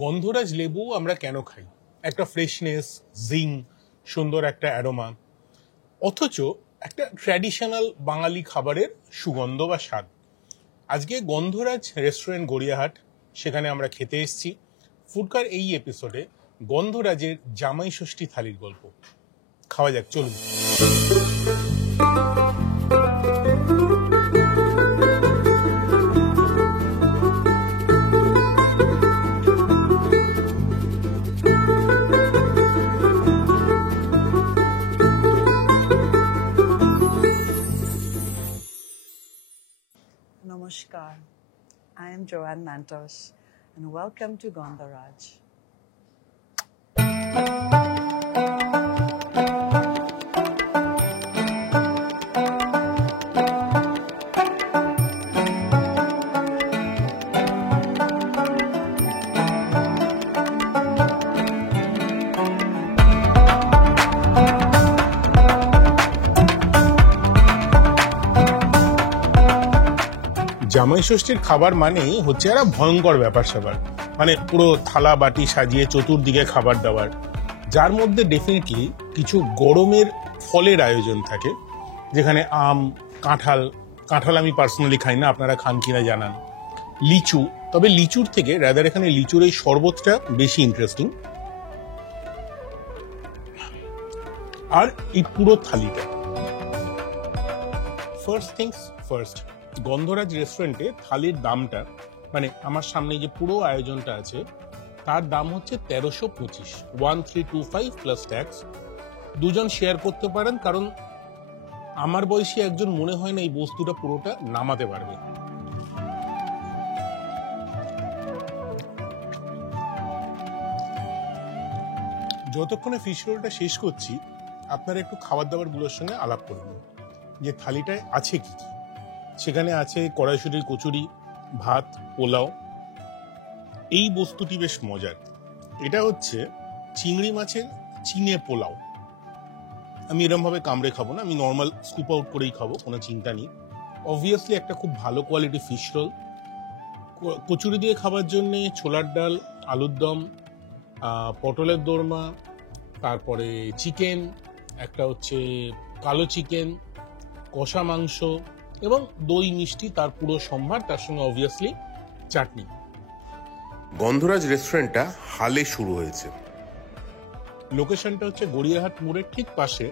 গন্ধরাজ লেবু আমরা কেন খাই? একটা ফ্রেশনেস, জিং, সুন্দর একটা অ্যারোমা, অথচ একটা ট্র্যাডিশনাল বাঙালি খাবারের সুগন্ধ বা স্বাদ। আজকে গন্ধরাজ রেস্টুরেন্ট গড়িয়াহাট, সেখানে আমরা খেতে এসেছি। ফুডকার এই এপিসোডে গন্ধরাজের জামাই ষষ্ঠী থালির গল্প। খাওয়া যাক, চলুন। Namaskar, I am Joanne Mantos and welcome to Gandharaj. জামাই ষষ্ঠীর খাবার মানেই হচ্ছে একটা ভয়ঙ্কর ব্যাপার স্যাপার, মানে পুরো থালা বাটি সাজিয়ে চতুর্দিকে খাবার দাবার, যার মধ্যে ডেফিনেটলি কিছু গরমের ফলের আয়োজন থাকে, যেখানে আম, কাঁঠাল আমি পার্সোনালি খাই না, আপনারা খান কিনা জানান। লিচু, তবে লিচুর থেকে রাদার এখানে লিচুর এই শরবতটা বেশি ইন্টারেস্টিং। আর এই পুরো থালিটা, ফার্স্ট থিংস ফার্স্ট, গন্ধরাজ রেস্টুরেন্টে থালির দামটা, মানে আমার সামনে যে পুরো আয়োজনটা আছে তার দাম হচ্ছে 1325, 1325 প্লাস ট্যাক্স। দুজন শেয়ার করতে পারেন, কারণ আমার বয়সী একজন মনে হয় না এই বস্তুটা পুরোটা নামাতে পারবে। যতক্ষণে ফিশ রোলটা শেষ করছি, আপনারা একটু খাবার দাবার গুলোর সঙ্গে আলাপ করবেন যে থালিটায় আছে কি কি। সেখানে আছে কড়াইশুঁটির কচুরি, ভাত, পোলাও। এই বস্তুটি বেশ মজার। এটা হচ্ছে চিংড়ি মাছের চিনে পোলাও। আমি এরকম ভাবে কামড়ে খাবো না, আমি নর্মাল স্কুপ আউট করেই খাবো, কোনো চিন্তা নেই। অবভিয়াসলি একটা খুব ভালো কোয়ালিটি ফিশ রোল। কচুরি দিয়ে খাবার জন্যে ছোলার ডাল, আলুর দম, পটলের দোরমা, তারপরে চিকেন, একটা হচ্ছে কালো চিকেন, কষা মাংস এবং দই মিষ্টি, তার পুরো সম্ভার, তার সঙ্গে অবভিয়াসলি চাটনি। গন্ধরাজ রেস্টুরেন্টটা হালে শুরু হয়েছে। লোকেশনটা হচ্ছে গড়িয়াহাট মোড়ের ঠিক পাশে,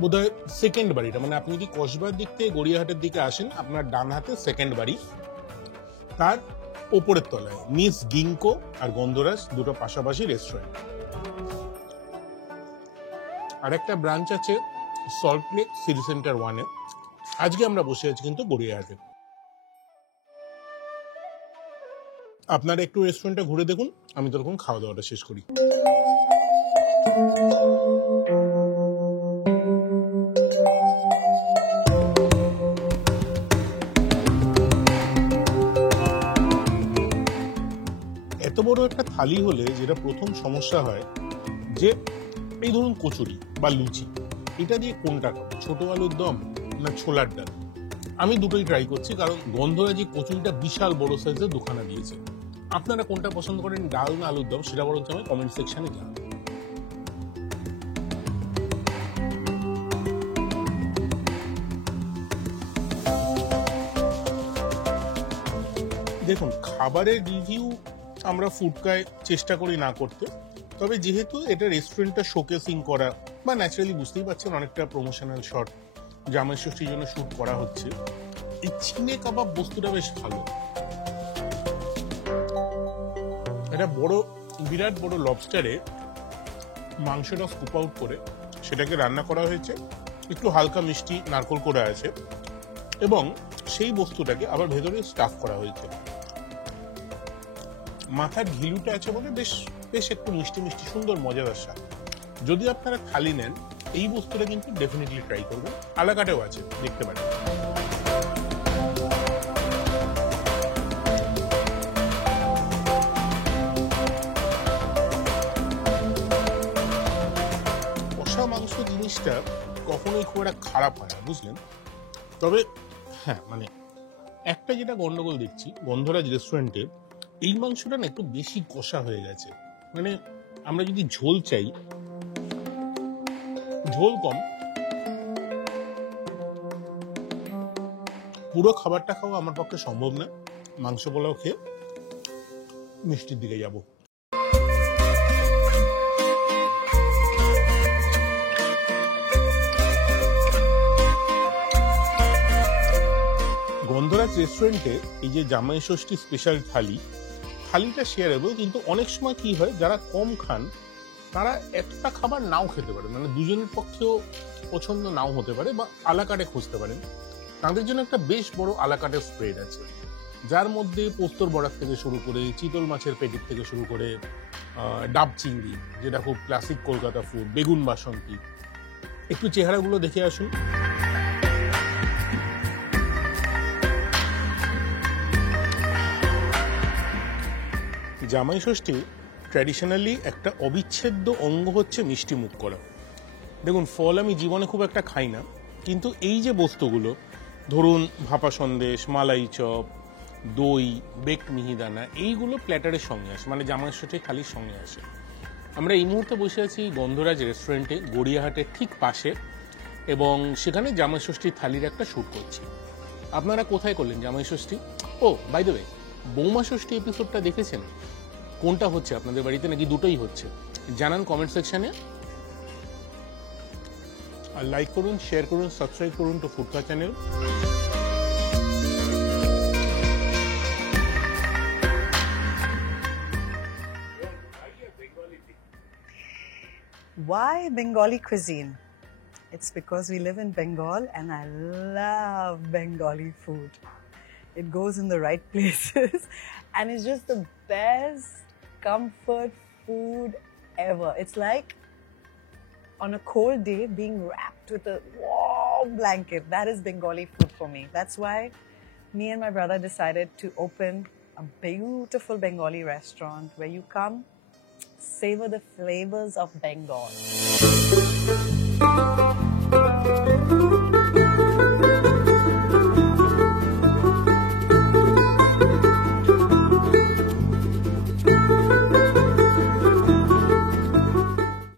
বোধহয় সেকেন্ড বাড়িটা, মানে আপনি যদি কসবার দিক থেকে গড়িয়াহাটের দিকে আসেন, আপনার ডান হাতে সেকেন্ড বাড়ি, তার ওপরের তলায় মিস গিঙ্কো আর গন্ধরাজ দুটো পাশাপাশি রেস্টুরেন্ট। আর একটা ব্রাঞ্চ আছে সল্টলেক সিটি সেন্টার 1-এ। আজকে আমরা বসে আছি কিন্তু গড়িয়াহাটে। আপনারা একটু রেস্টুরেন্টটা ঘুরে দেখুন, আমি তখন খাওয়া দাওয়াটা শেষ করি। এত বড় একটা থালি হলে যেটা প্রথম সমস্যা হয়, যে এই ধরুন কচুরি বা লুচি, এটা দিয়ে কোনটা খাবো, ছোট আলুর দম না ছোলার ডাল? আমি দুটোই ট্রাই করছি, কারণ গন্ধরাজি কচুরিটা বিশাল বড় সাইজের দুখানা দিয়েছে। আপনারা কোনটা পছন্দ করেন, ডাল না আলুর দম, সেটা বরঞ্চ আমি কমেন্ট সেকশনে জানাবেন। দেখুন, খাবারের রিভিউ আমরা ফুডকায় চেষ্টা করি না করতে, তবে যেহেতু এটা রেস্টুরেন্টটা শোকেসিং করা, বা ন্যাচারালি বুঝতেই পারছেন অনেকটা প্রমোশনাল শট জামাই ষষ্ঠীর জন্য শুট করা হচ্ছে, এই চিনে কাবাব বস্তুটা বেশ ভালো। একটা বিরাট বড় লবস্টারে মাংসটা স্কুপ আউট করে সেটাকে রান্না করা হয়েছে, একটু হালকা মিষ্টি নারকোল করে আছে, এবং সেই বস্তুটাকে আবার ভেতরে স্টাফ করা হয়েছে। মাথার ঘিলুটা আছে বলে বেশ একটু মিষ্টি মিষ্টি সুন্দর মজাদার স্বাদ। যদি আপনারা থালি নেন, এই বস্তুটা কিন্তু ডেফিনেটলি ট্রাই করবেন। আলাকাটেও আছে, দেখতে পারেন। কষা মাংস জিনিসটা কখনোই খুব একটা খারাপ হয় না, বুঝলেন? তবে হ্যাঁ, মানে একটা যেটা গন্ডগোল দেখছি গন্ধরাজ রেস্টুরেন্টে, এই মাংসটা না একটু বেশি কষা হয়ে গেছে, মানে আমরা যদি ঝোল চাই, ঝোল কম। পুরো খাবারটা খাওয়া আমার পক্ষে সম্ভব না। মাংস পোলাও খেয়ে মিষ্টির দিকে যাব। গন্ধরাজ রেস্টুরেন্টে এই যে জামাই ষষ্ঠী স্পেশাল থালিটা শেয়ারেবল, কিন্তু অনেক সময় কি হয়, যারা কম খান তারা একটা খাবার নাও খেতে পারে, মানে দুজনের পক্ষেও পছন্দ নাও হতে পারে, বা আলাকাটে খুঁজতে পারেন। তাদের জন্য একটা বেশ বড় আলাকাটের স্প্রেড আছে, যার মধ্যে পোস্তর বড়ার থেকে শুরু করে চিতল মাছের পেটির থেকে শুরু করে ডাব চিংড়ি, যেটা খুব ক্লাসিক কলকাতা ফুড, বেগুন বাসন্তী। একটু চেহারাগুলো দেখে আসুন। জামাই ষষ্ঠী ট্র্যাডিশনালি একটা অবিচ্ছেদ্য অঙ্গ হচ্ছে মিষ্টি মুখ করা। দেখুন, ফল আমি জীবনে খুব একটা খাই না, কিন্তু এই যে বস্তুগুলো, ধরুন ভাপা সন্দেশ, মালাই চপ, দই, বেকড মিহিদানা, এইগুলো প্ল্যাটারের সঙ্গে আসে, মানে জামাই ষষ্ঠী থালির সঙ্গে আসে। আমরা এই মুহূর্তে বসে আছি গন্ধরাজ রেস্টুরেন্টে, গড়িয়াহাটের ঠিক পাশে, এবং সেখানে জামাই ষষ্ঠীর থালির একটা শ্যুট করছি। আপনারা কোথায় করলেন জামাই ষষ্ঠী? ও বাই দ্য ওয়ে, বৌমা ষষ্ঠী এপিসোডটা দেখেছেন? কোনটা হচ্ছে আপনাদের বাড়িতে, নাকি দুটোই হচ্ছে? জানান কমেন্ট সেকশনে। আর লাইক করুন, শেয়ার করুন, সাবস্ক্রাইব করুন to Foodka channel. Why Bengali cuisine? It's because we live in Bengal and I love Bengali food. It goes in the right places and it's just the best comfort food ever. It's like on a cold day being wrapped with a warm blanket. That is Bengali food for me. That's why me and my brother decided to open a beautiful Bengali restaurant where you come, savor the flavors of Bengal.